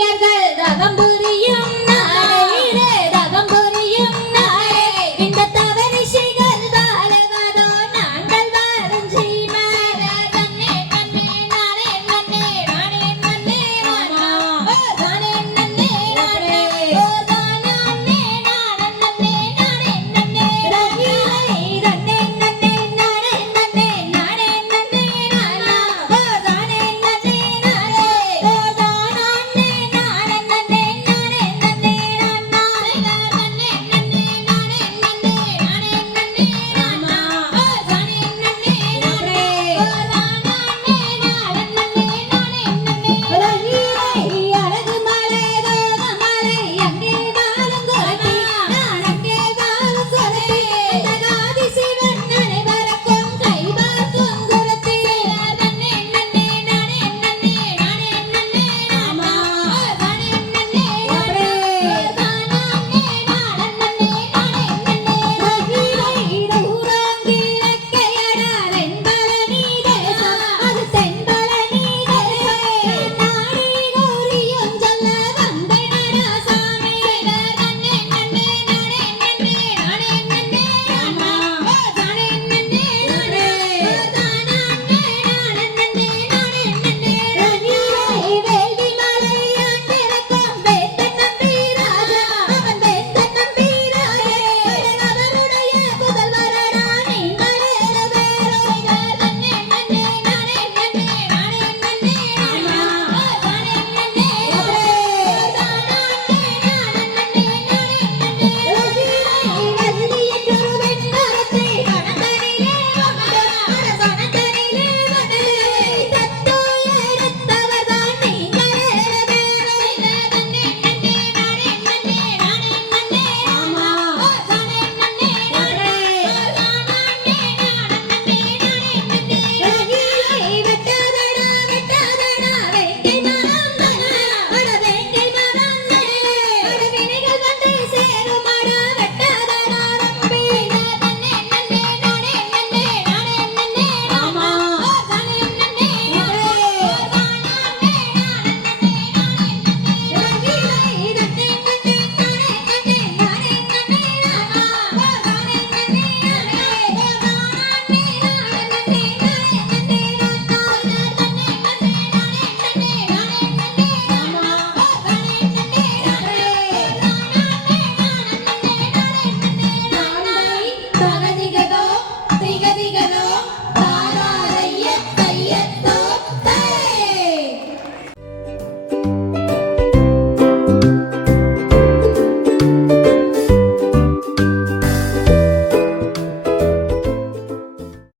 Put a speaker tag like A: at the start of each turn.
A: வீரர்கள் ரகம் புரியும்